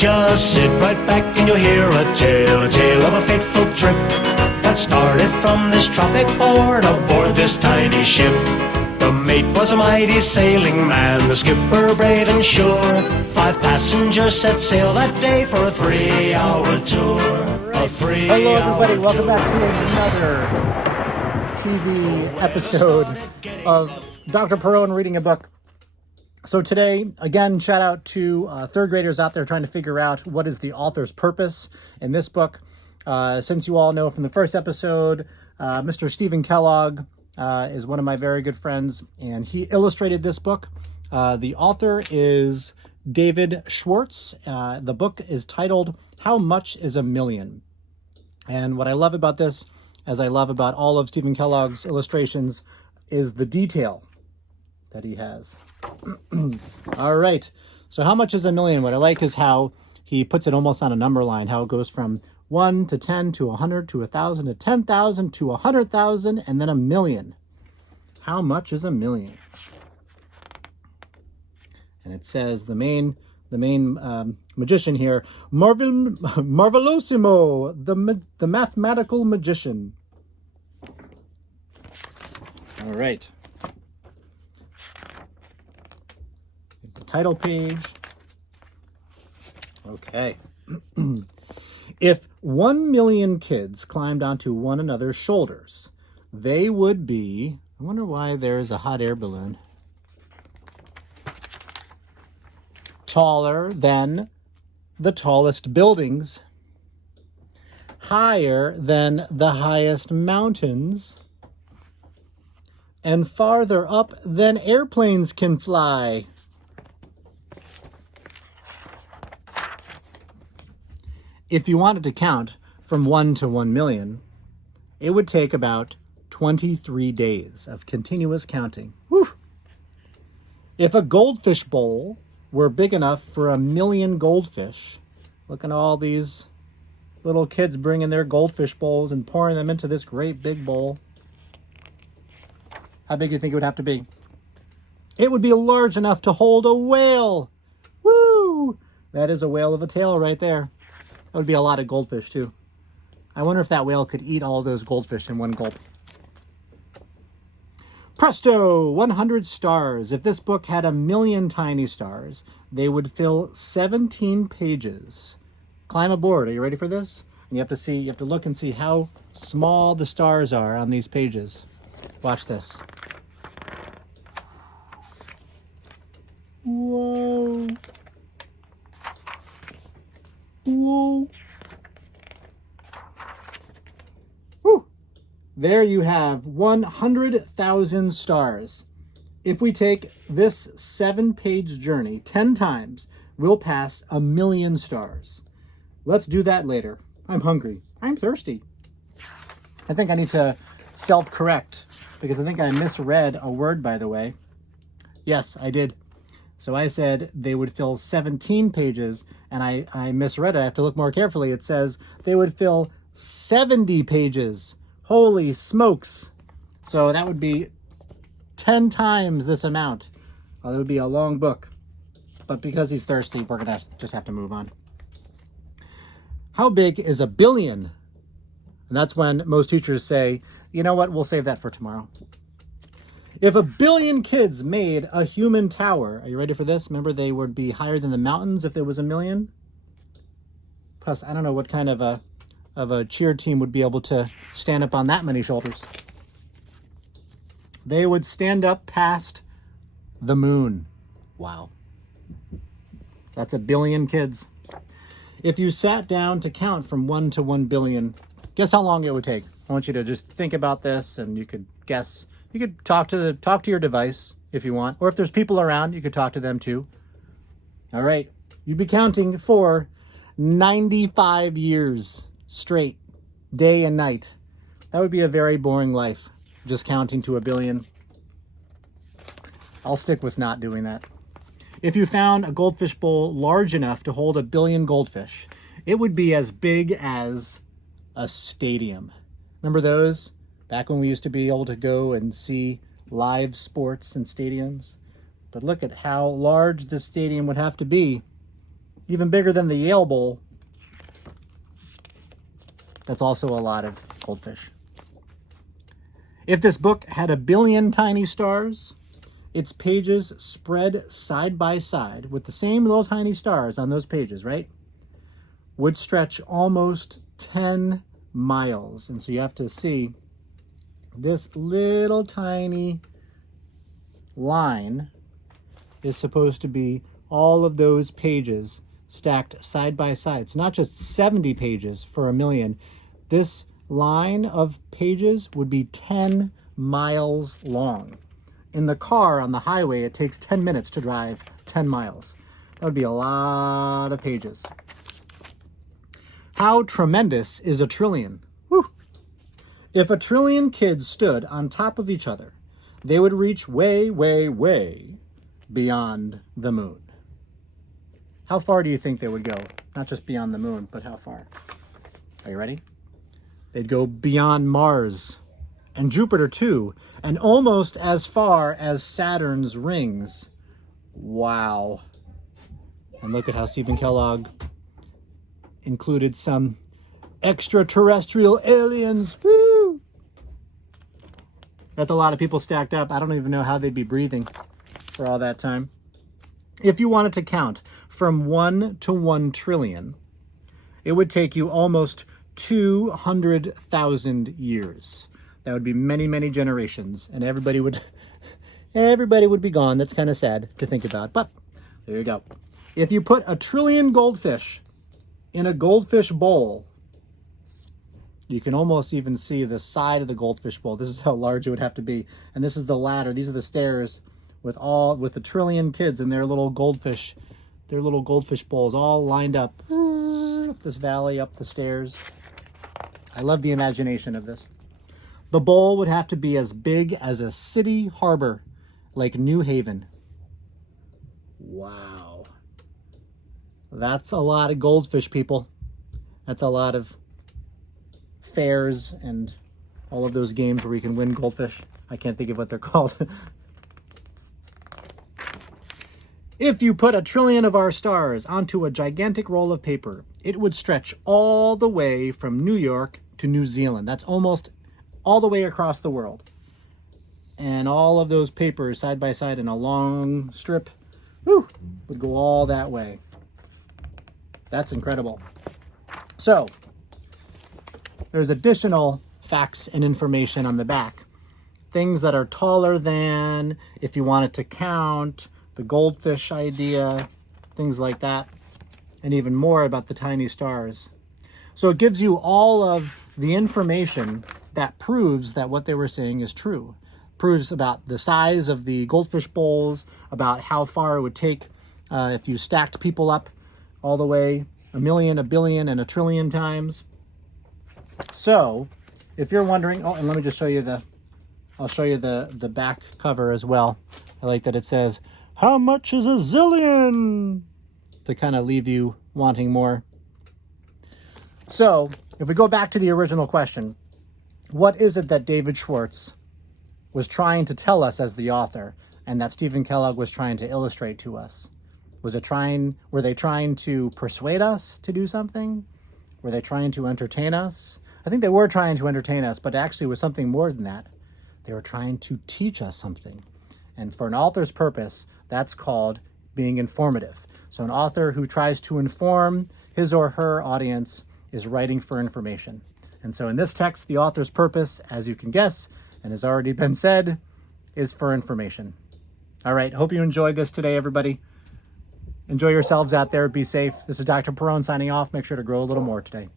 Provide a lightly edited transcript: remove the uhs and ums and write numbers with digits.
Just sit right back and you'll hear a tale of a fateful trip that started from this tropic port aboard this tiny ship. The mate was a mighty sailing man, the skipper brave and sure. 5 passengers set sail that day for a 3-hour tour. Hello everybody, welcome back to another TV episode of Dr. Perrone reading a book. So today, again, shout out to third graders out there trying to figure out what is the author's purpose in this book. Since you all know from the first episode, Mr. Steven Kellogg is one of my very good friends, and he illustrated this book. The author is David Schwartz. The book is titled, How Much is a Million? And what I love about this, as I love about all of Steven Kellogg's illustrations, is the detail that he has. All right. So how much is a million? What I like is how he puts it almost on a number line, how it goes from 1 to 10 to 100 to 1,000 to 10,000 to 100,000 and then a million. How much is a million? And it says the main magician here, Marvelosimo, the mathematical magician. All right. Here's the title page. Okay. If 1 million kids climbed onto one another's shoulders, they would be, I wonder why there's a hot air balloon, taller than the tallest buildings, higher than the highest mountains, and farther up than airplanes can fly. If you wanted to count from 1 to 1 million, it would take about 23 days of continuous counting. Whew. If a goldfish bowl were big enough for 1 million goldfish, look at all these little kids bringing their goldfish bowls and pouring them into this great big bowl. How big do you think it would have to be? It would be large enough to hold a whale. Woo! That is a whale of a tail right there. That would be a lot of goldfish too. I wonder if that whale could eat all those goldfish in one gulp. Presto! 100 stars. If this book had 1 million tiny stars, they would fill 17 pages. Climb aboard. Are you ready for this? And you have to look and see how small the stars are on these pages. Watch this. Whoa. Whoa. Whew. There you have 100,000 stars. If we take this 7-page journey 10 times, we'll pass 1 million stars. Let's do that later. I'm hungry. I'm thirsty. I think I need to self-correct because I think I misread a word, by the way. Yes, I did. So I said they would fill 17 pages, and I misread it. I have to look more carefully. It says they would fill 70 pages. Holy smokes. So that would be 10 times this amount. Well, that would be a long book. But because he's thirsty, we're going to just have to move on. How big is a billion? And that's when most teachers say, you know what, we'll save that for tomorrow. If 1 billion kids made a human tower, are you ready for this? Remember, they would be higher than the mountains if there was 1 million. Plus, I don't know what kind of a cheer team would be able to stand up on that many shoulders. They would stand up past the moon. Wow. That's 1 billion kids. If you sat down to count from 1 to 1 billion, guess how long it would take? I want you to just think about this, and you could guess. You could talk to your device if you want, or if there's people around, you could talk to them too. All right, you'd be counting for 95 years straight, day and night. That would be a very boring life, just counting to 1 billion. I'll stick with not doing that. If you found a goldfish bowl large enough to hold 1 billion goldfish, it would be as big as a stadium. Remember those? Back when we used to be able to go and see live sports in stadiums. But look at how large this stadium would have to be even bigger than the Yale Bowl. That's also a lot of goldfish. If this book had 1 billion tiny stars, its pages spread side by side with the same little tiny stars on those pages, right, would stretch almost 10 miles. And so you have to see this little tiny line is supposed to be all of those pages stacked side by side. It's not just 70 pages for 1 million. This line of pages would be 10 miles long. In the car on the highway, it takes 10 minutes to drive 10 miles. That would be a lot of pages. How tremendous is 1 trillion? Whew. If 1 trillion kids stood on top of each other, they would reach way, way, way beyond the moon. How far do you think they would go? Not just beyond the moon, but how far? Are you ready? They'd go beyond Mars and Jupiter too, and almost as far as Saturn's rings. Wow. And look at how Steven Kellogg included some extraterrestrial aliens. Woo! That's a lot of people stacked up. I don't even know how they'd be breathing for all that time. If you wanted to count from 1 to 1 trillion, it would take you almost 200,000 years. That would be many, many generations, and everybody would be gone. That's kind of sad to think about, but there you go. If you put 1 trillion goldfish in a goldfish bowl, you can almost even see the side of the goldfish bowl. This is how large it would have to be, and this is the ladder. These are the stairs with 1 trillion kids and their little goldfish bowls all lined up this valley, up the stairs. I love the imagination of this. The bowl would have to be as big as a city harbor, like New Haven. Wow. That's a lot of goldfish, people. That's a lot of fairs and all of those games where you can win goldfish. I can't think of what they're called. If you put 1 trillion of our stars onto a gigantic roll of paper, it would stretch all the way from New York to New Zealand. That's almost all the way across the world. And all of those papers side by side in a long strip, would go all that way. That's incredible. So, there's additional facts and information on the back. Things that are taller than, if you wanted to count, the goldfish idea, things like that, and even more about the tiny stars. So it gives you all of the information that proves that what they were saying is true. Proves about the size of the goldfish bowls, about how far it would take if you stacked people up all the way 1 million, 1 billion, and 1 trillion times. So if you're wondering, and let me just show you I'll show you the back cover as well. I like that it says, "How much is a zillion?" to kind of leave you wanting more. So if we go back to the original question, what is it that David Schwartz was trying to tell us as the author, and that Steven Kellogg was trying to illustrate to us? Were they trying to persuade us to do something? Were they trying to entertain us? I think they were trying to entertain us, but actually it was something more than that. They were trying to teach us something. And for an author's purpose, that's called being informative. So an author who tries to inform his or her audience is writing for information. And so in this text, the author's purpose, as you can guess, and has already been said, is for information. All right, hope you enjoyed this today, everybody. Enjoy yourselves out there. Be safe. This is Dr. Perrone signing off. Make sure to grow a little more today.